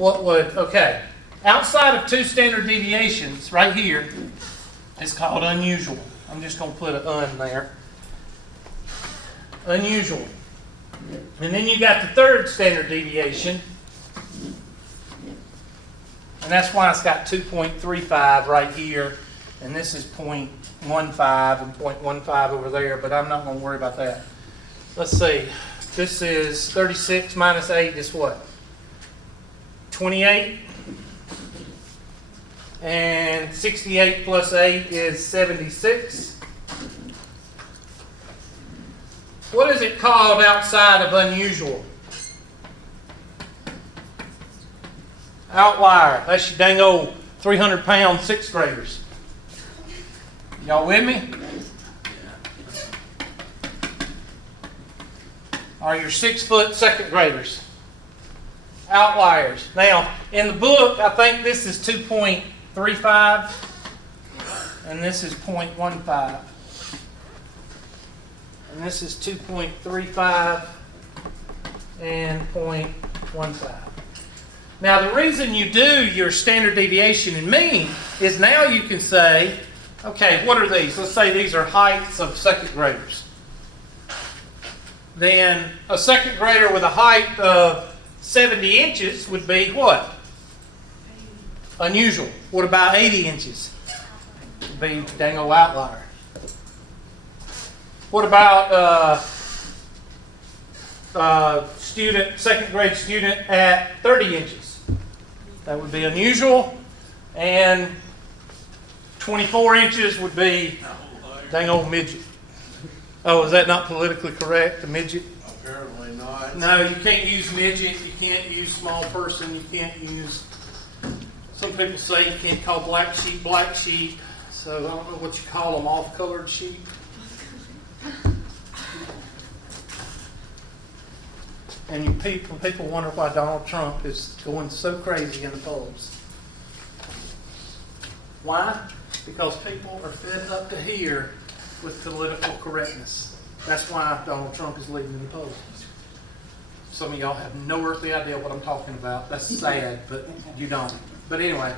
Okay, outside of 2 standard deviations, right here, it's called unusual. I'm just going to put an un there. Unusual. And then you got the 3rd standard deviation. And that's why it's got 2.35 right here. And this is 0.15 and 0.15 over there, but I'm not going to worry about that. Let's see. This is 36 minus 8 is what? 28. And 68 plus 8 is 76. What is it called outside of unusual? Outlier. That's your dang old 300-pound 6th graders. Y'all with me? Are your 6-foot 2nd graders? Outliers. Now, in the book, I think this is 2.35 and this is 0.15. And this is 2.35 and 0.15. Now, the reason you do your standard deviation and mean is now you can say, okay, what are these? Let's say these are heights of 2nd graders. Then a 2nd grader with a height of 70 inches would be what? Unusual. What about 80 inches? Would be dang old outlier. What about student, 2nd grade student at 30 inches? That would be unusual. And 24 inches would be dang old midget. Oh, is that not politically correct, a midget? Apparently not. No, you can't use midget. You can't use small person. You can't use... Some people say you can't call black sheep black sheep. So I don't know what you call them, off-colored sheep. And people wonder why Donald Trump is going so crazy in the polls. Why? Because people are fed up to here with political correctness. That's why Donald Trump is leading the polls. Some of y'all have no earthly idea what I'm talking about. That's sad, but you don't. But anyway.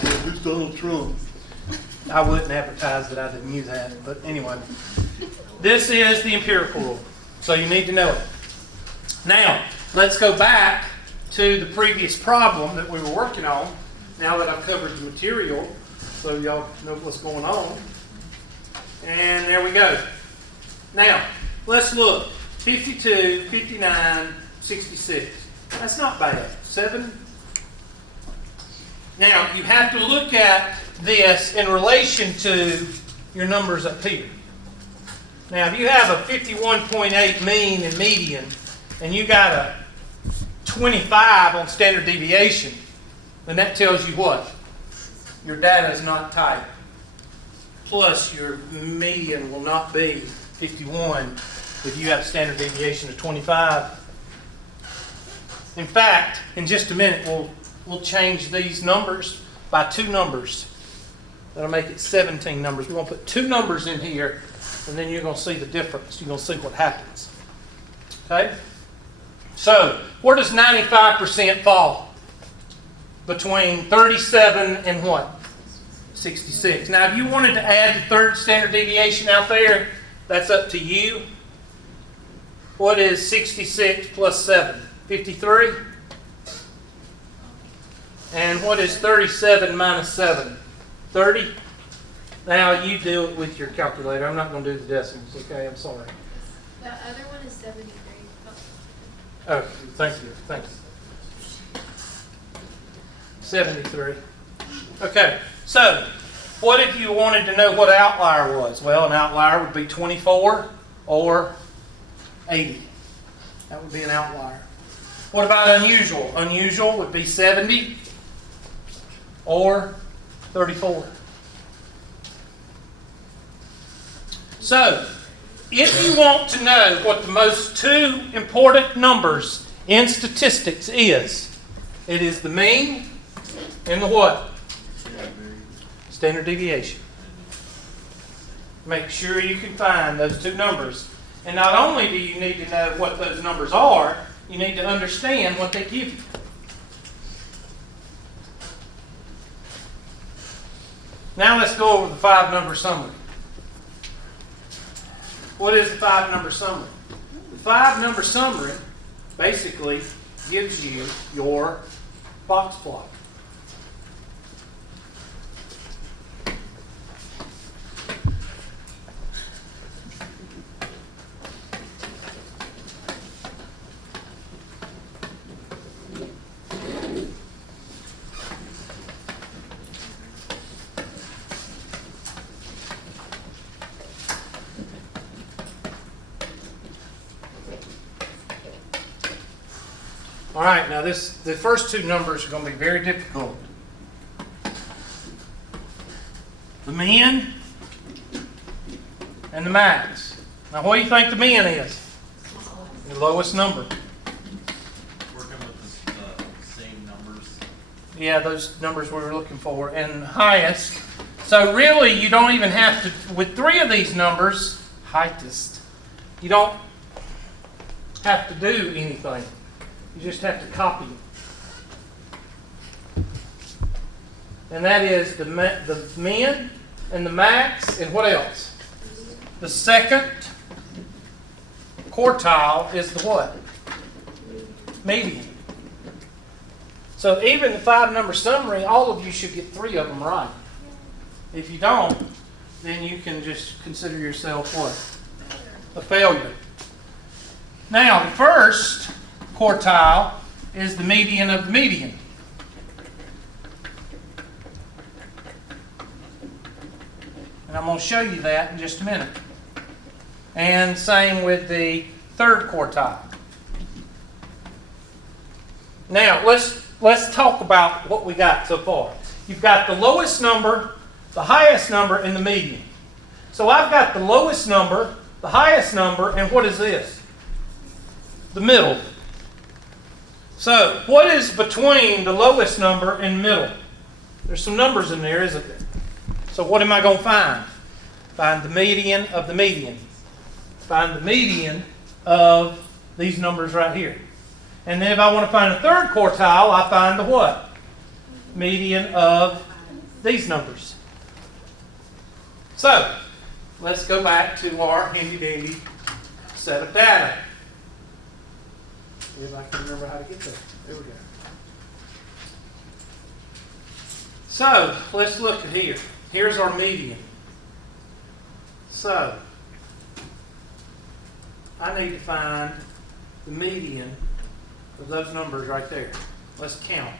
Who's Donald Trump? I wouldn't advertise that I didn't use that. But anyway. This is the empirical rule. So you need to know it. Now, let's go back to the previous problem that we were working on. Now that I've covered the material, so y'all know what's going on. And there we go. Now, let's look. 52, 59, 66. That's not bad. 7. Now, you have to look at this in relation to your numbers up here. Now, if you have a 51.8 mean and median, and you got a 25 on standard deviation, then that tells you what? Your data is not tight. Plus, your median will not be 51 if you have a standard deviation of 25. In fact, in just a minute, we'll change these numbers by 2 numbers. That'll make it 17 numbers. We're going to put 2 numbers in here, and then you're going to see the difference. You're going to see what happens. Okay? So, where does 95% fall? Between 37 and what? 66. Now, if you wanted to add the 3rd standard deviation out there, that's up to you. What is 66 plus 7? 53? And what is 37 minus 7? 30? Now, you do it with your calculator. I'm not going to do the decimals, okay? I'm sorry. The other one is 73. Oh, thank you. Thank you. 73. Okay, so what if you wanted to know what an outlier was? Well, an outlier would be 24 or 80. That would be an outlier. What about unusual? Unusual would be 70 or 34. So, if you want to know what the most 2 important numbers in statistics is, it is the mean and the what? Standard deviation. Make sure you can find those 2 numbers. And not only do you need to know what those numbers are, you need to understand what they give you. Now let's go over the 5-number summary. What is the 5-number summary? The 5-number summary basically gives you your box plot. All right, now the first two numbers are going to be very difficult. The min and the max. Now, what do you think the min is? The lowest number. Working with the same numbers. Yeah, those numbers we were looking for. And highest. So really, you don't even have to, with 3 of these numbers, heightest, you don't have to do anything. You just have to copy it. And that is the min and the max, and what else? The second quartile is the what? Median. So even the 5-number summary, all of you should get 3 of them right. If you don't, then you can just consider yourself what? A failure. Now, the first quartile is the median of the median. And I'm going to show you that in just a minute. And same with the third quartile. Now, let's talk about what we got so far. You've got the lowest number, the highest number, and the median. So I've got the lowest number, the highest number, and what is this? The middle. So, what is between the lowest number and middle? There's some numbers in there, isn't there? So what am I going to find? Find the median of the median. Find the median of these numbers right here. And then if I want to find a third quartile, I find the what? Median of these numbers. So, let's go back to our handy-dandy set of data. If I can remember how to get there. There we go. So, let's look at here. Here's our median. So, I need to find the median of those numbers right there. Let's count.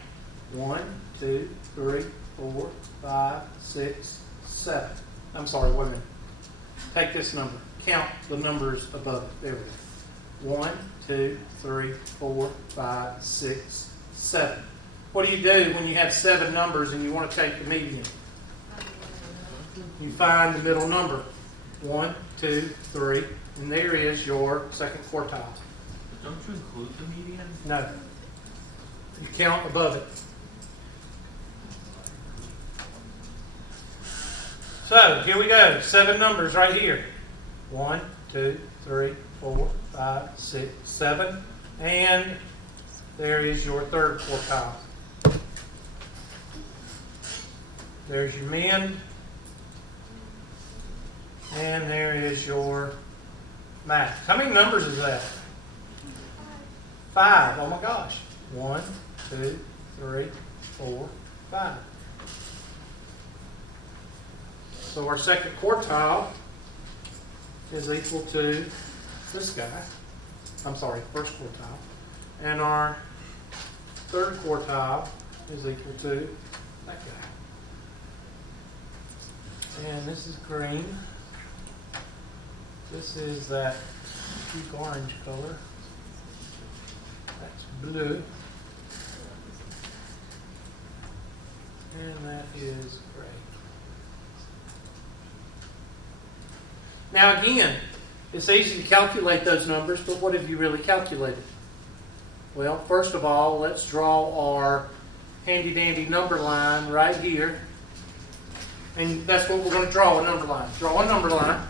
1, 2, 3, 4, 5, 6, 7. I'm sorry, wait a minute. Take this number. Count the numbers above it. There we go. 1, 2, 3, 4, 5, 6, 7. What do you do when you have 7 numbers and you want to take the median? You find the middle number. 1, 2, 3, and there is your second quartile. But don't you include the median? No. You count above it. So, here we go. 7 numbers right here. 1, 2, 3, 4, 5, 6, 7. And there is your third quartile. There's your min. And there is your max. How many numbers is that? 5. Oh my gosh. 1, 2, 3, 4, 5. So our second quartile is equal to this guy. I'm sorry, first quartile. And our third quartile is equal to that guy. And this is green. This is that deep orange color. That's blue. And that is gray. Now again, it's easy to calculate those numbers, but what have you really calculated? Well, first of all, let's draw our handy-dandy number line right here. And that's what we're going to draw, a number line. Draw a number line.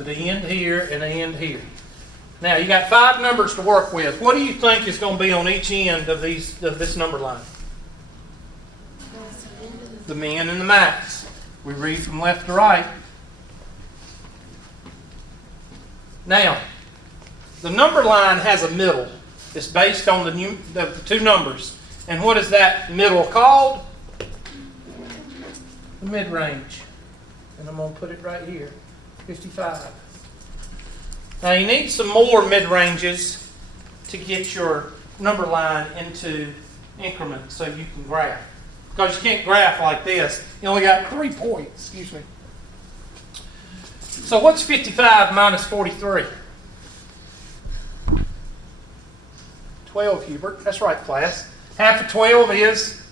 with an end here and an end here. Now, you got 5 numbers to work with. What do you think is going to be on each end of this number line? The min and the max. We read from left to right. Now, the number line has a middle. It's based on the 2 numbers. And what is that middle called? The mid-range. And I'm going to put it right here, 55. Now you need some more mid-ranges to get your number line into increments so you can graph. Because you can't graph like this. You only got 3 points, excuse me. So what's 55 minus 43? 12, Hubert. That's right, class. Half of 12 is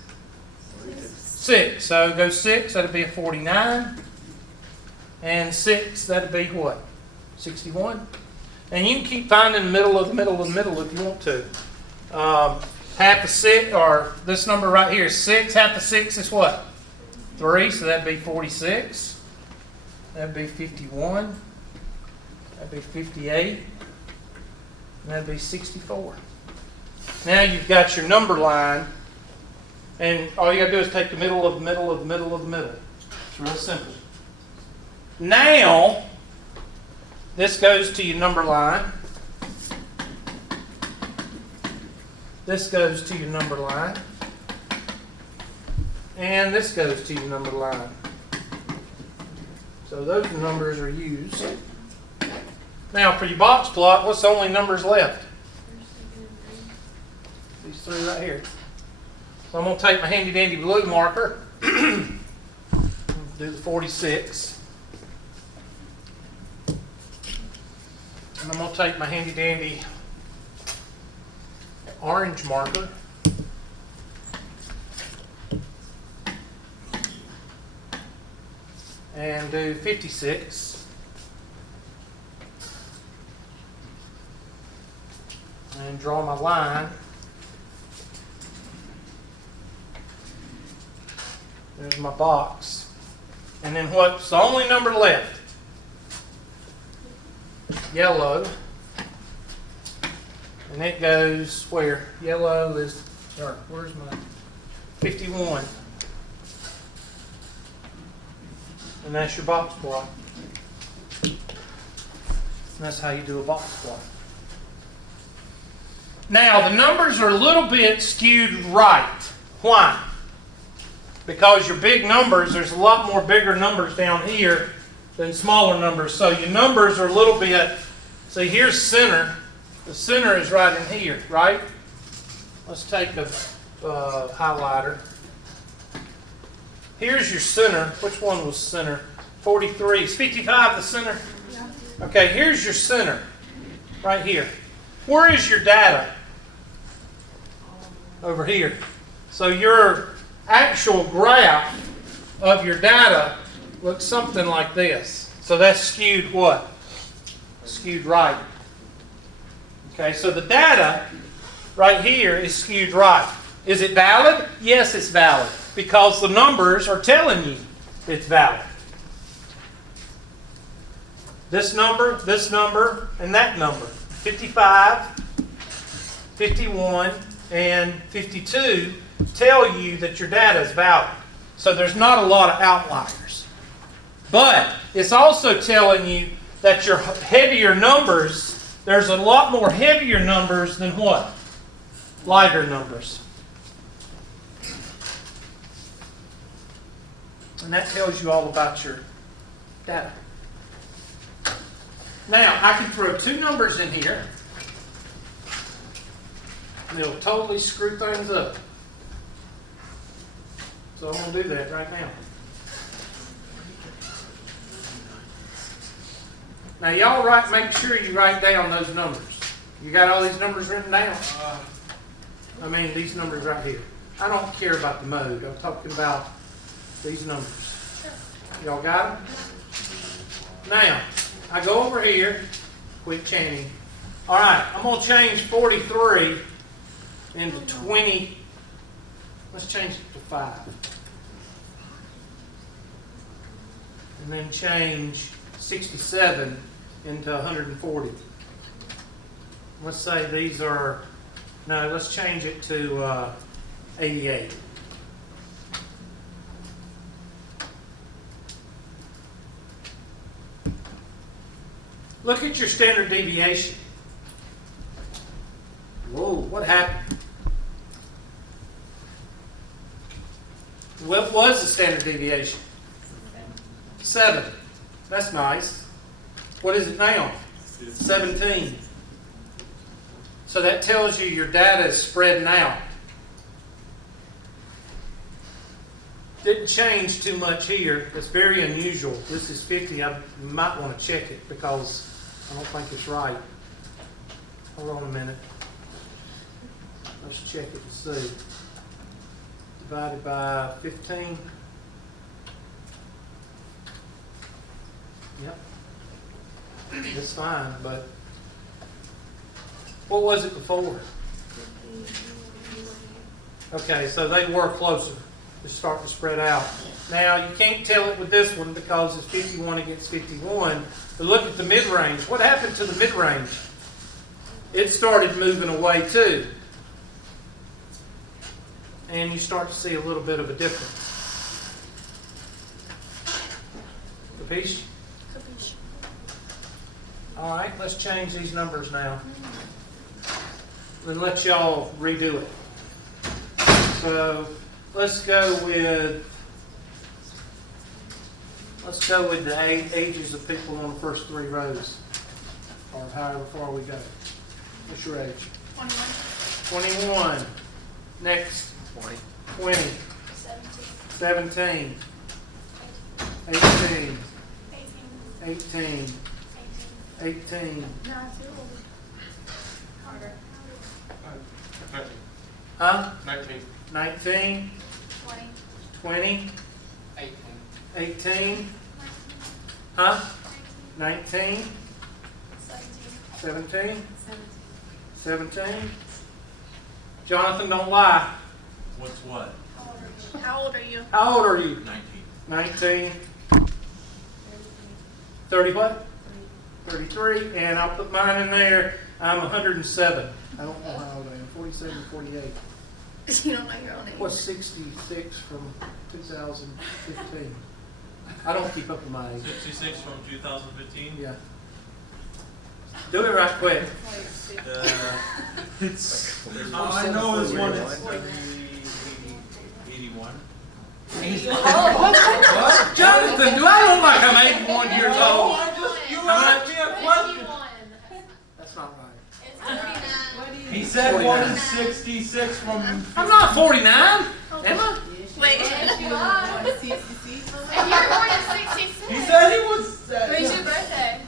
6. So go 6, that'd be a 49. And 6, that'd be what? 61. And you can keep finding the middle of the middle of the middle if you want to. Half of 6, or this number right here is 6. Half of 6 is what? 3, so that'd be 46. That'd be 51. That'd be 58. And that'd be 64. Now you've got your number line, and all you got to do is take the middle of the middle of the middle of the middle. It's real simple. Now, this goes to your number line. This goes to your number line. And this goes to your number line. So those numbers are used. Now, for your box plot, what's the only numbers left? These 3 right here. So I'm going to take my handy dandy blue marker, do the 46. And I'm going to take my handy dandy orange marker and do 56. And draw my line. There's my box. And then what's the only number left? Yellow. And it goes where? Yellow is, or where's my 51. And that's your box plot. And that's how you do a box plot. Now, the numbers are a little bit skewed right. Why? Because your big numbers, there's a lot more bigger numbers down here than smaller numbers. So your numbers are a little bit, see here's center. The center is right in here, right? Let's take a highlighter. Here's your center. Which one was center? 43. Is 55 the center? Yeah. Okay, here's your center. Right here. Where is your data? Over here. So your actual graph of your data looks something like this. So that's skewed what? Skewed right. Okay, so the data right here is skewed right. Is it valid? Yes, it's valid. Because the numbers are telling you it's valid. This number, and that number. 55, 51, and 52 tell you that your data is valid. So there's not a lot of outliers. But it's also telling you that your heavier numbers, there's a lot more heavier numbers than what? Lighter numbers. And that tells you all about your data. Now, I can throw 2 numbers in here, and it'll totally screw things up. So I'm going to do that right now. Now, y'all make sure you write down those numbers. You got all these numbers written down? I mean, these numbers right here. I don't care about the mode. I'm talking about these numbers. Y'all got them? Now, I go over here, quit chanting. All right, I'm going to change 43 into 20. Let's change it to 5. And then change 67 into 140. Let's say these are, no, let's change it to 88. Look at your standard deviation. Whoa, what happened? What was the standard deviation? 7. That's nice. What is it now? 17. So that tells you your data is spreading out. Didn't change too much here. It's very unusual. This is 50. I might want to check it because I don't think it's right. Hold on a minute. Let's check it and see. Divided by 15. Yep. It's fine, but what was it before? Okay, so they were closer. It's starting to spread out. Now, you can't tell it with this one because it's 51 against 51. But look at the mid-range. What happened to the mid-range? It started moving away too. And you start to see a little bit of a difference. Capiche? Capiche. All right, let's change these numbers now. Then let y'all redo it. So let's go with the ages of people on the first 3 rows, or however far we go. What's your age? 21. 21. Next. 20. 17. 18. 18. 18. No, I feel harder. Huh? 19. 19. 20. 20. 18. 18. Huh? 19. 17. 17. 17. Jonathan, don't lie. What's what? How old are you? How old are you? 19. 19. 30 what? 33. And I'll put mine in there. I'm 107. I don't know how old I am. 47, 48. You don't know your own age. What's 66 from 2015? I don't keep up with my age. 66 from 2015? Yeah. Do it right quick. It's, There's I know this one is 81. What? Jonathan, do I look like I'm 81 years old? You asked me a question. That's not right. It's 49. He said 49. one is 66 from. I'm not 49. Am I? Wait. If you are. If you're born in 66. He said he was. When's your birthday?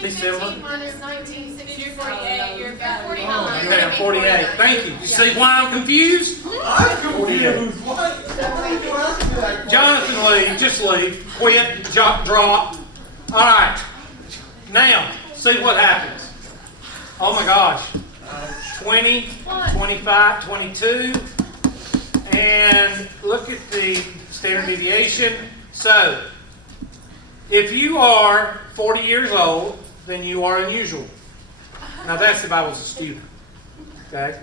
December. 2015 minus 1960. You're 48. You're 49. Okay, I'm 48. Thank you. You see why I'm confused? I'm confused. What? Why did you ask me that? Jonathan, leave. Just leave. Quit. Drop. All right. Now, see what happens. Oh my gosh. 20, 25, 22. And look at the standard deviation. So, if you are 40 years old, then you are unusual. Now that's if I was a student. Okay?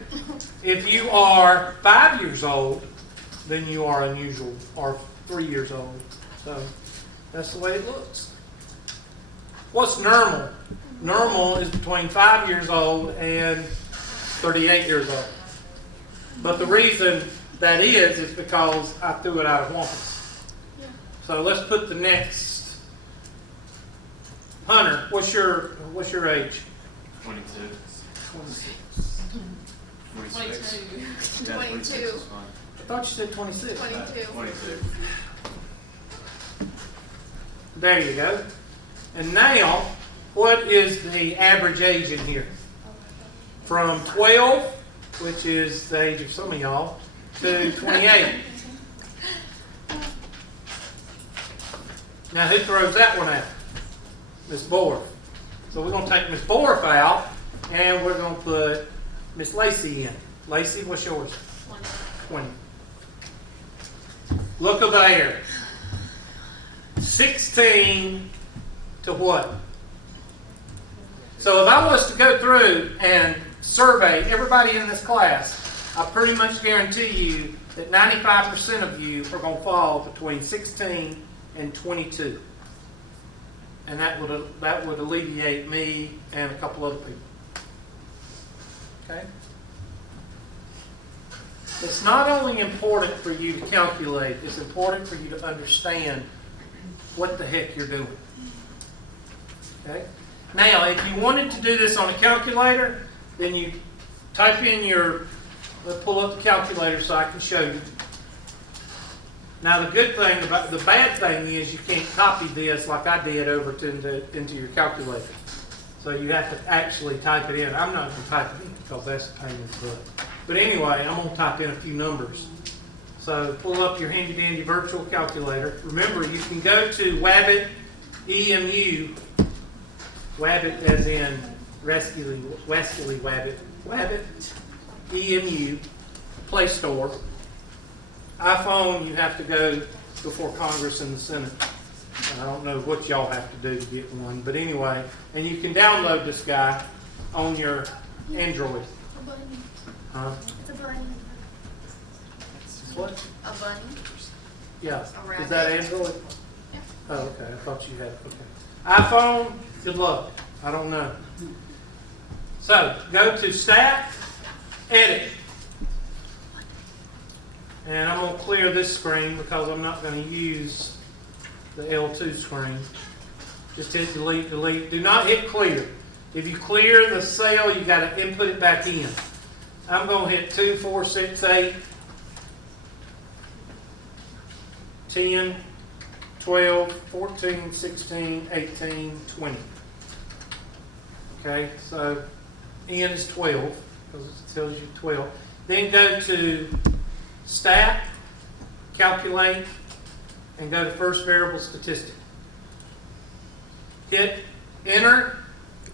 If you are 5 years old, then you are unusual, or 3 years old. So that's the way it looks. What's normal? Normal is between 5 years old and 38 years old. But the reason that is because I threw it out of once. So let's put the next. Hunter, what's your age? 22. 26. 46. 22. I thought you said 26. 22. 26. There you go. And now, what is the average age in here? From 12, which is the age of some of y'all, to 28. Now, who throws that one out? Miss Borf. So we're going to take Miss Borf out, and we're going to put Miss Lacey in. Lacey, what's yours? 20. Look over there. 16 to what? So if I was to go through and survey everybody in this class, I pretty much guarantee you that 95% of you are going to fall between 16 and 22. And that would alleviate me and a couple other people. Okay? It's not only important for you to calculate, it's important for you to understand what the heck you're doing. Okay? Now, if you wanted to do this on a calculator, then you type in your, let's pull up the calculator so I can show you. Now, the bad thing is you can't copy this like I did over into your calculator. So you have to actually type it in. I'm not going to type it in because that's a pain in the butt. But anyway, I'm going to type in a few numbers. So pull up your handy dandy virtual calculator. Remember, you can go to Wabbit EMU, Wabbit as in Westerly Wabbit, Wabbit EMU, Play Store. iPhone, you have to go before Congress and the Senate. I don't know what y'all have to do to get one, but anyway, and you can download this guy on your Android. A bunny. Huh? It's a bunny. What? A bunny. Yeah. A Is that rabbit. Android? Yeah. Oh, okay. I thought you had. Okay. iPhone, good luck. I don't know. So go to Stat, Edit. And I'm going to clear this screen because I'm not going to use the L2 screen. Just hit delete, delete. Do not hit clear. If you clear the cell, you got to input it back in. I'm going to hit 2, 4, 6, 8, 10, 12, 14, 16, 18, 20. Okay, so N is 12 because it tells you 12. Then go to Stat, Calculate, and go to First Variable Statistic. Hit Enter.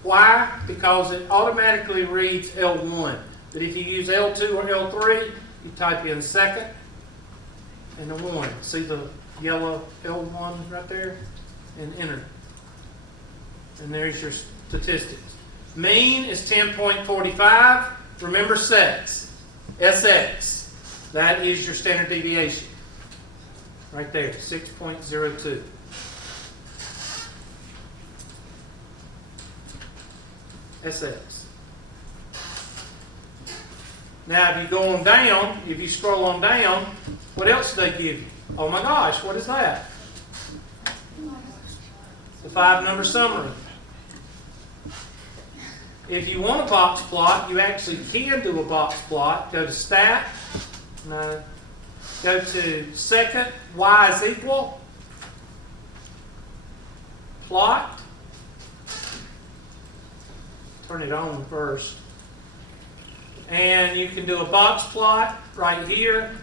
Why? Because it automatically reads L1. But if you use L2 or L3, you type in second and the 1. See the yellow L1 right there? And enter. And there's your statistics. Mean is 10.45. Remember sex. SX. That is your standard deviation. Right there, 6.02. SX. Now, if you go on down, if you scroll on down, what else do they give you? Oh my gosh, what is that? The 5-number summary. If you want a box plot, you actually can do a box plot. Go to Stat. No. Go to Second, Y is equal. Plot. Turn it on first. And you can do a box plot right here.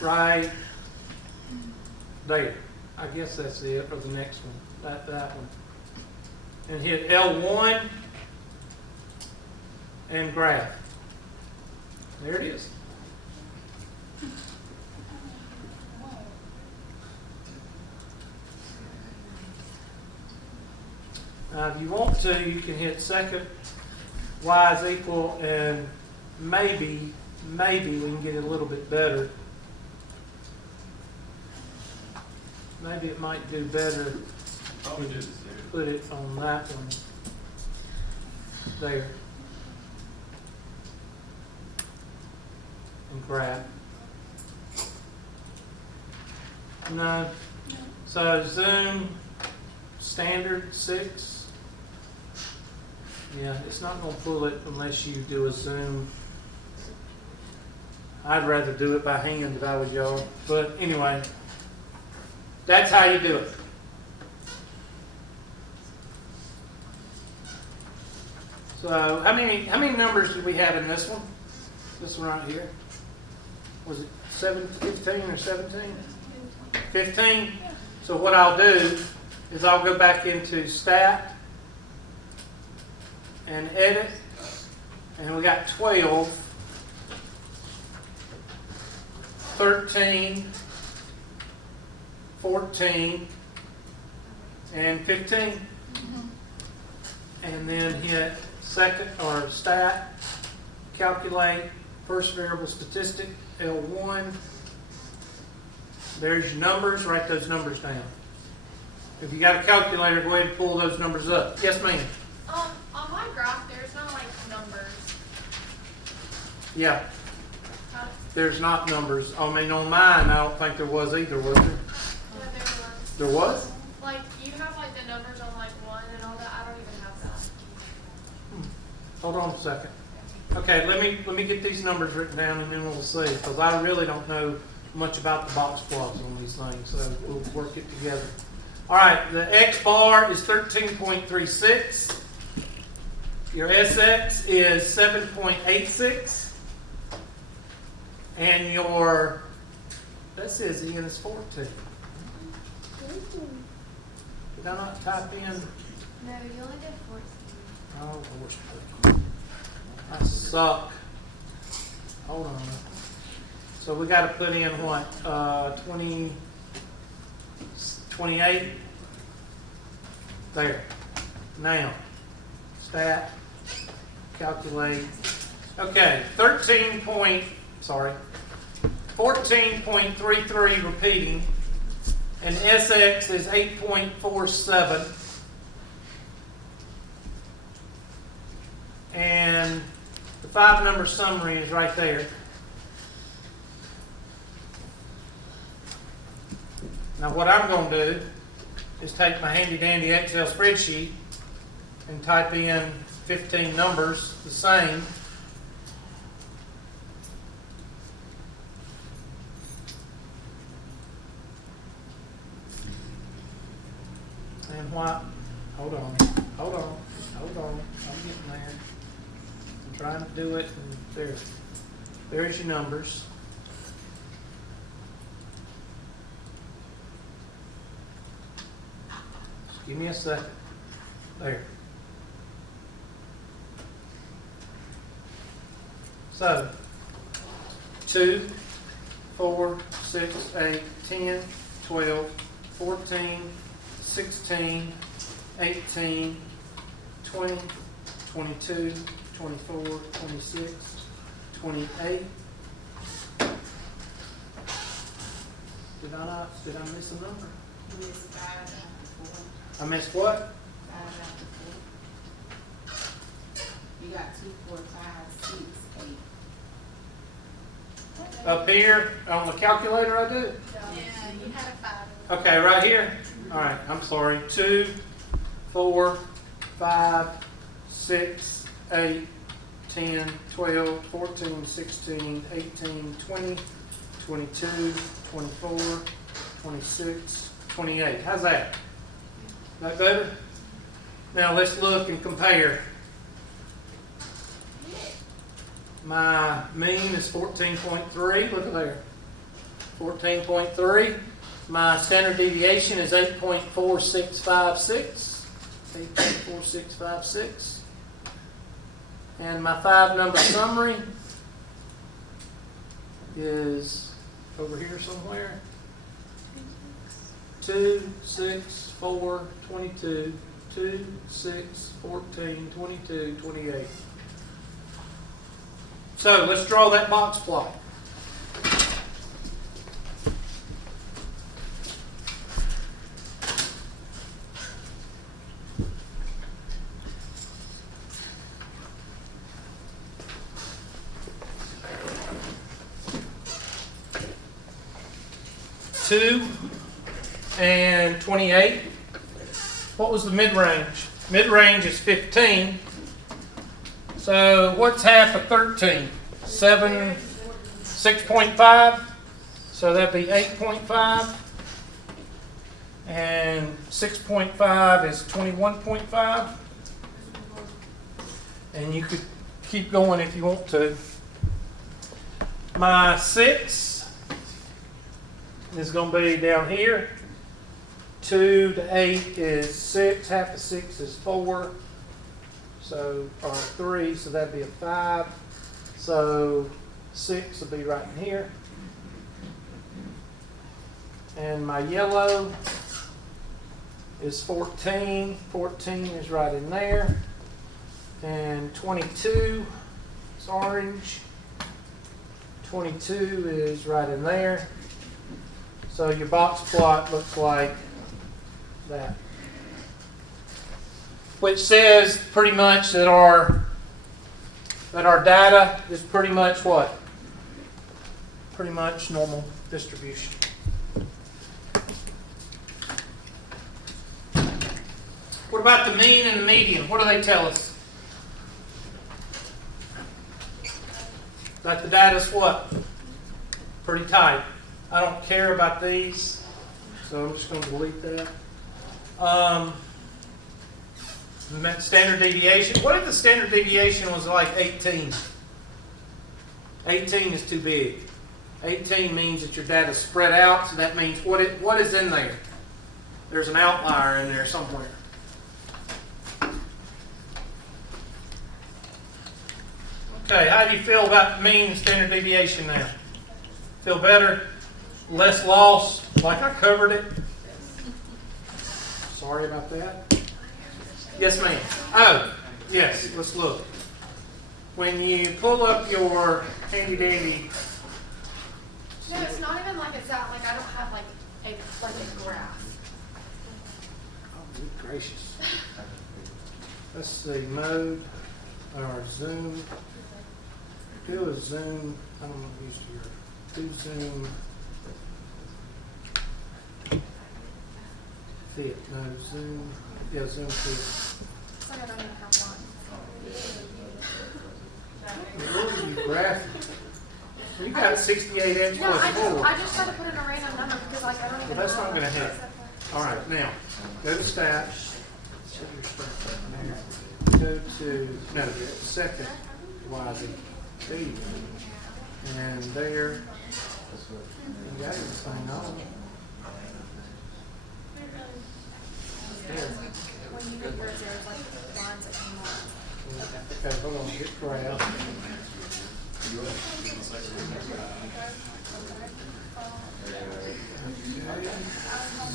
Right there. I guess that's it, or the next one. That one. And hit L1 and graph. There it is. Now, if you want to, you can hit second, Y is equal, and maybe we can get it a little bit better. Maybe it might do better. Put it on that one there and grab. No. So zoom standard 6. Yeah, it's not going to pull it unless you do a zoom. I'd rather do it by hand if I was y'all. But anyway, that's how you do it. So how many numbers did we have in this one? This one right here. Was it 15 or 17? 15. So what I'll do is I'll go back into Stat and Edit, and we got 12, 13, 14, and 15. and then hit second or stat, calculate first variable statistic, L1. There's your numbers, write those numbers down. If you got a calculator, go ahead and pull those numbers up. Yes, ma'am? On my graph, there's no like numbers. Yeah, How, there's not numbers. I mean, on mine, I don't think there was either, was there? yeah, there was. There was? Like, you have like the numbers on like one and all that. I don't even have that. Hold on a second. Okay, let me get these numbers written down and then we'll see, because I really don't know much about the box plots on these things, so we'll work it together. All right, the X bar is 13.36. Your SX is 7.86. And your, that says N is 14. Did I not type in? No, you only did 14. Oh, Lord. I suck. Hold on. So we got to put in what? 28? There. Now, stat, calculate. Okay, 14.33 repeating, and SX is 8.47. And the 5-number summary is right there. Now what I'm going to do is take my handy dandy Excel spreadsheet and type in 15 numbers, the same. And what? Hold on. I'm getting there. I'm trying to do it, and there's your numbers. Just give me a second. There. So, 2, 4, 6, 8, 10, 12, 14, 16, 18, 20, 22, 24, 26, 28. Did I miss a number? You missed 5 after 4. I missed what? 5 after 4. You got 2, 4, 5, 6, 8. Up here on the calculator I do? Yeah, you had a 5. Okay, right here? All right, I'm sorry. 2, 4, 5, 6, 8, 10, 12, 14, 16, 18, 20, 22, 24, 26, 28. How's that? That better? Now let's look and compare. My mean is 14.3. Look at there. 14.3. My standard deviation is 8.4656. 8.4656. And my 5-number summary is over here somewhere. 2, 6, 4, 22, 2, 6, 14, 22, 28. So let's draw that box plot. Two and 28. What was the mid-range? Mid-range is 15. So what's half of 13? 6.5. So that'd be 8.5. And 6.5 is 21.5. And you could keep going if you want to. My 6 is going to be down here. 2 to 8 is 6. Half of 6 is 4. So, or 3, so that'd be a 5. So 6 will be right in here. And my yellow is 14. 14 is right in there. And 22 is orange. 22 is right in there. So your box plot looks like that. Which says pretty much that our data is pretty much what? Pretty much normal distribution. What about the mean and the median? What do they tell us? That the data's what? Pretty tight. I don't care about these, so I'm just going to delete that. Standard deviation. What if the standard deviation was like 18? 18 is too big. 18 means that your data's spread out, so that means what is in there? There's an outlier in there somewhere. Okay, how do you feel about mean and standard deviation now? Feel better? Less loss? Like I covered it? Sorry about that. Yes, ma'am. Oh, yes, let's look. When you pull up your handy dandy. No, it's not even like it's that, like I don't have like a graph. Oh, good gracious. Let's see, mode or zoom. Do a zoom. I don't know if use your do zoom. Fit. No, zoom. Yeah, zoom fit. It's like I don't even have one. What are you graphing? You got 68 inch No, plus 4. I just try to put in a random number because like I don't even Well, that's know. not going to help. All right, now, go to stats. Go to, no, second YZ. And there, you got everything on. There. When you get yours, there's like lines that come on. Okay, hold on, get graph.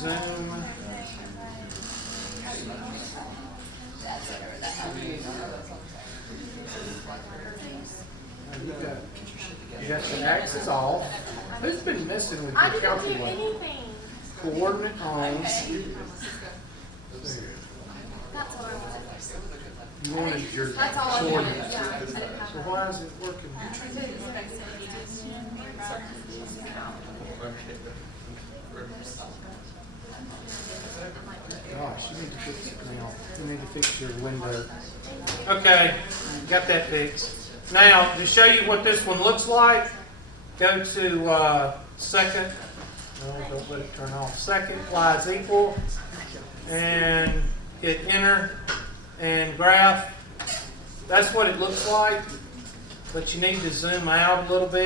Zoom. You got the axis off. Who's been messing with I your didn't do calculator? anything. Coordinate on. That's what I wanted. You wanted your That's all I wanted. coordinates. Yeah, I didn't have So that. why is it working? Gosh, you need to fix it now. You need to fix your window. Okay, got that fixed. Now, to show you what this one looks like, go to second. No, don't let it turn off. Second, y is equal. And hit enter and graph. That's what it looks like. But you need to zoom out a little bit.